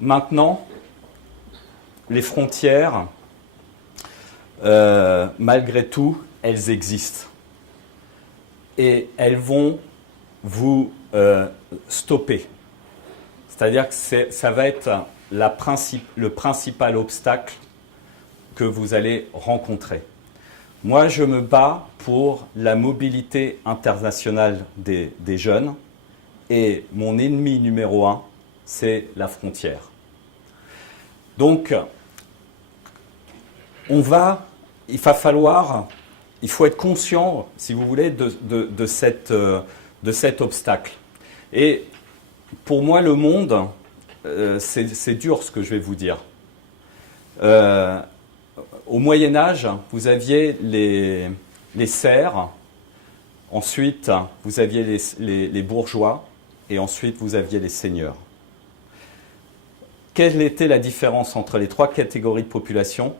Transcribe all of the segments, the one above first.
maintenant, les frontières, malgré tout, elles existent. Et elles vont vous stopper. C'est-à-dire que ça va être le principal obstacle que vous allez rencontrer. Moi, je me bats pour la mobilité internationale des jeunes et mon ennemi numéro un, c'est la frontière. Donc, il faut être conscient, si vous voulez, de cet obstacle. Et pour moi, le monde, c'est dur ce que je vais vous dire. Au Moyen-Âge, vous aviez les serfs, ensuite vous aviez les bourgeois, et ensuite vous aviez les seigneurs. Quelle était la différence entre les trois catégories de population ?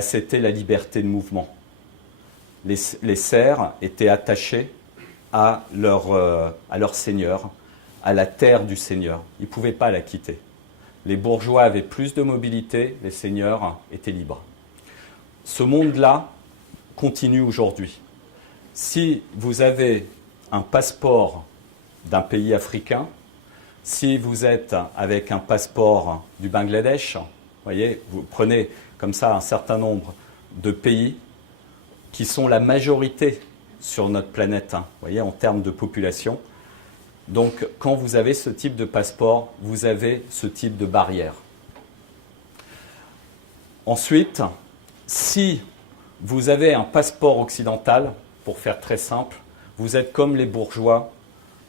C'était la liberté de mouvement. Les serfs étaient attachés à leur seigneur, à la terre du seigneur. Ils ne pouvaient pas la quitter. Les bourgeois avaient plus de mobilité, les seigneurs étaient libres. Ce monde-là continue aujourd'hui. Si vous avez un passeport d'un pays africain, si vous êtes avec un passeport du Bangladesh, voyez, vous prenez comme ça un certain nombre de pays qui sont la majorité sur notre planète, voyez, en termes de population. Donc, quand vous avez ce type de passeport, vous avez ce type de barrière. Ensuite, si vous avez un passeport occidental, pour faire très simple, vous êtes comme les bourgeois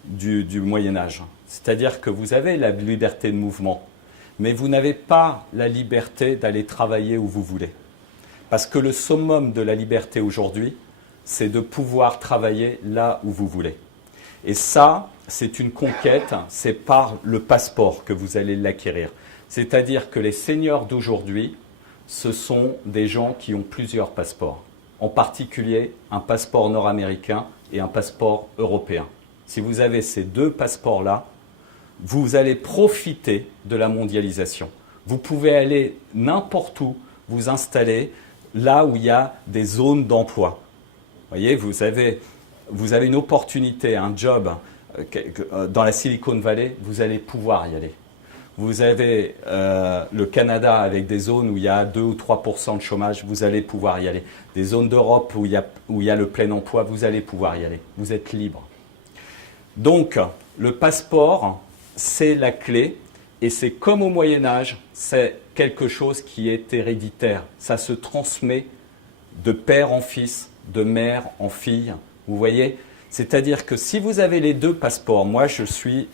du Moyen-Âge. C'est-à-dire que vous avez la liberté de mouvement, mais vous n'avez pas la liberté d'aller travailler où vous voulez. Parce que le summum de la liberté aujourd'hui, c'est de pouvoir travailler là où vous voulez. Et ça, c'est une conquête, c'est par le passeport que vous allez l'acquérir. C'est-à-dire que les seigneurs d'aujourd'hui, ce sont des gens qui ont plusieurs passeports. En particulier, un passeport nord-américain et un passeport européen. Si vous avez ces deux passeports-là, vous allez profiter de la mondialisation. Vous pouvez aller n'importe où, vous installer là où il y a des zones d'emploi. Vous voyez, vous avez une opportunité, un job dans la Silicon Valley, vous allez pouvoir y aller. Vous avez le Canada avec des zones où il y a 2 ou 3% de chômage, vous allez pouvoir y aller. Des zones d'Europe où il y a le plein emploi, vous allez pouvoir y aller. Vous êtes libre. Donc, le passeport, c'est la clé. Et c'est comme au Moyen-Âge, c'est quelque chose qui est héréditaire. Ça se transmet de père en fils, de mère en fille. Vous voyez ? C'est-à-dire que si vous avez les deux passeports, moi je suis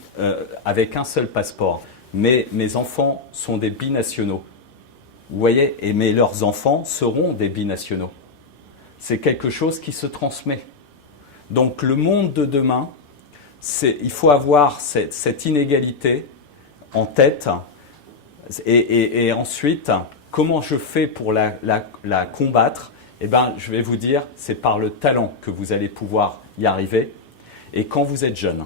avec un seul passeport, mais mes enfants sont des binationaux. Vous voyez ? Mais leurs enfants seront des binationaux. C'est quelque chose qui se transmet. Donc le monde de demain, il faut avoir cette inégalité en tête. Et ensuite, comment je fais pour la combattre ? Eh bien, je vais vous dire, c'est par le talent que vous allez pouvoir y arriver. Et quand vous êtes jeune,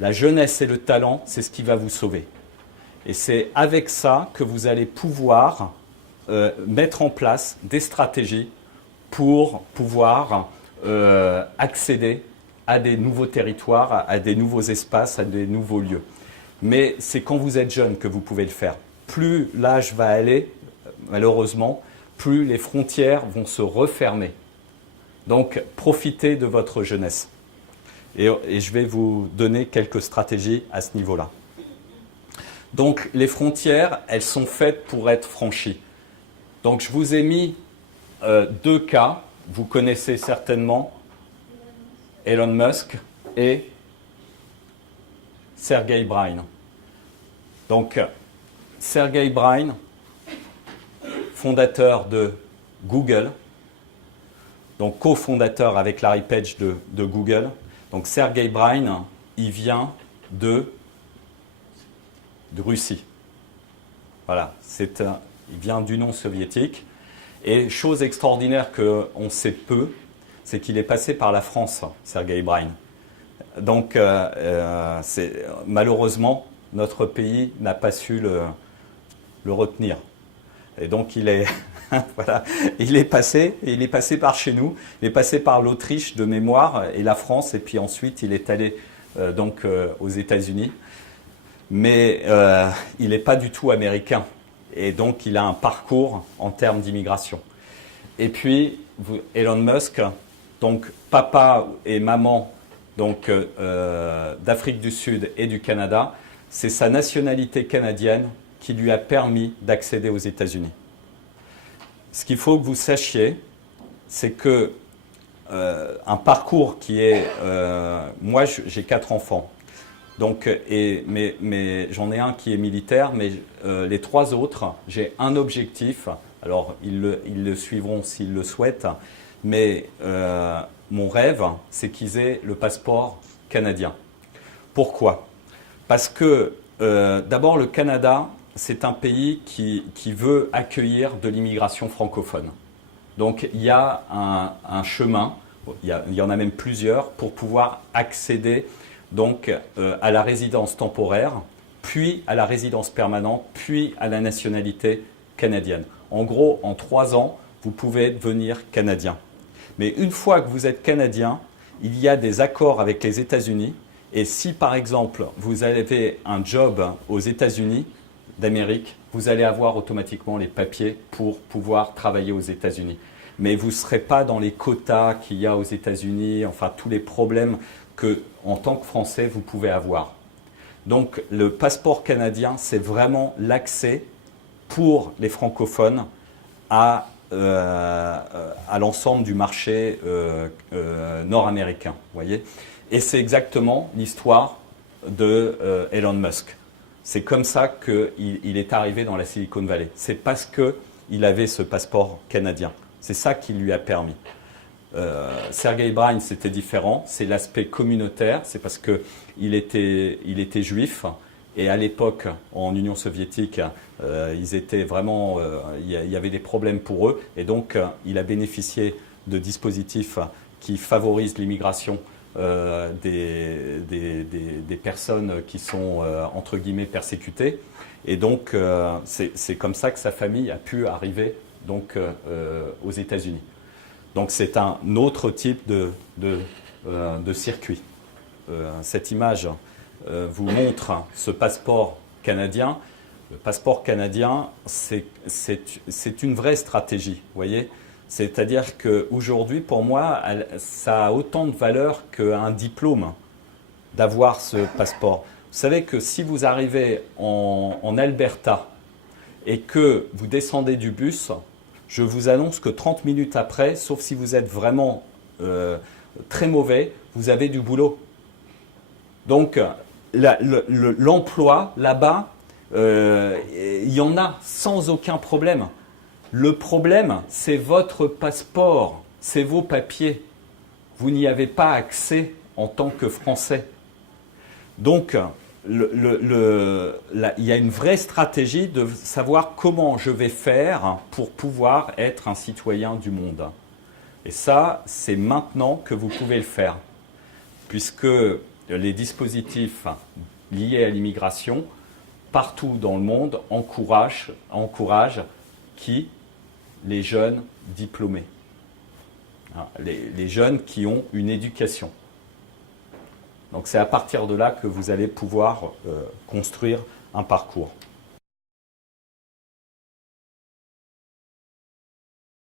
la jeunesse et le talent, c'est ce qui va vous sauver. Et c'est avec ça que vous allez pouvoir mettre en place des stratégies pour pouvoir accéder à des nouveaux territoires, à des nouveaux espaces, à des nouveaux lieux. Mais c'est quand vous êtes jeune que vous pouvez le faire. Plus l'âge va aller, malheureusement, plus les frontières vont se refermer. Donc, profitez de votre jeunesse. Et je vais vous donner quelques stratégies à ce niveau-là. Donc, les frontières, elles sont faites pour être franchies. Donc, je vous ai mis deux cas. Vous connaissez certainement Elon Musk et Sergey Brin. Donc, Sergey Brin, fondateur de Google, donc cofondateur avec Larry Page de Google. Donc Sergey Brin, il vient de Russie. Voilà, il vient d'Union soviétique. Et chose extraordinaire qu'on sait peu, c'est qu'il est passé par la France, Sergey Brin. Donc malheureusement, notre pays n'a pas su le retenir. Et donc il est, voilà, il est passé par chez nous, il est passé par l'Autriche de mémoire et la France, et puis ensuite il est allé aux États-Unis. Mais il n'est pas du tout américain, et donc il a un parcours en termes d'immigration. Et puis Elon Musk, donc papa et maman donc d'Afrique du Sud et du Canada, c'est sa nationalité canadienne qui lui a permis d'accéder aux États-Unis. Ce qu'il faut que vous sachiez, c'est que un parcours qui est... moi, j'ai 4 enfants, donc, mais j'en ai un qui est militaire, mais les 3 autres, j'ai un objectif. Alors, ils le suivront s'ils le souhaitent, mais mon rêve, c'est qu'ils aient le passeport canadien. Pourquoi ? Parce que, d'abord, le Canada, c'est un pays qui veut accueillir de l'immigration francophone. Donc il y a un chemin, il y en a même plusieurs, pour pouvoir accéder donc, à la résidence temporaire, puis à la résidence permanente, puis à la nationalité canadienne. En gros, en 3 ans, vous pouvez devenir canadien. Mais une fois que vous êtes canadien, il y a des accords avec les États-Unis. Et si par exemple vous avez un job aux États-Unis d'Amérique, vous allez avoir automatiquement les papiers pour pouvoir travailler aux États-Unis. Mais vous ne serez pas dans les quotas qu'il y a aux États-Unis, enfin tous les problèmes que, en tant que Français, vous pouvez avoir. Donc le passeport canadien, c'est vraiment l'accès pour les francophones à l'ensemble du marché nord-américain. Voyez ? Et c'est exactement l'histoire de Elon Musk. C'est comme ça qu'il est arrivé dans la Silicon Valley. C'est parce qu'il avait ce passeport canadien. C'est ça qui lui a permis. Sergey Brin, c'était différent. C'est l'aspect communautaire. C'est parce qu'il était juif. Et à l'époque, en Union soviétique, ils étaient vraiment, il y avait des problèmes pour eux. Et donc, il a bénéficié de dispositifs qui favorisent l'immigration des personnes qui sont, entre guillemets, persécutées. Et donc, c'est comme ça que sa famille a pu arriver donc, aux États-Unis. Donc, c'est un autre type de circuit. Cette image vous montre ce passeport canadien. Le passeport canadien, c'est une vraie stratégie, vous voyez ? C'est-à-dire qu'aujourd'hui, pour moi, ça a autant de valeur qu'un diplôme d'avoir ce passeport. Vous savez que si vous arrivez en Alberta et que vous descendez du bus, je vous annonce que 30 minutes après, sauf si vous êtes vraiment très mauvais, vous avez du boulot. Donc, l'emploi là-bas, il y en a sans aucun problème. Le problème, c'est votre passeport, c'est vos papiers. Vous n'y avez pas accès en tant que Français. Donc, il y a une vraie stratégie de savoir comment je vais faire pour pouvoir être un citoyen du monde. Et ça, c'est maintenant que vous pouvez le faire, puisque les dispositifs liés à l'immigration, partout dans le monde, encouragent qui ? Les jeunes diplômés, les jeunes qui ont une éducation. Donc c'est à partir de là que vous allez pouvoir construire un parcours.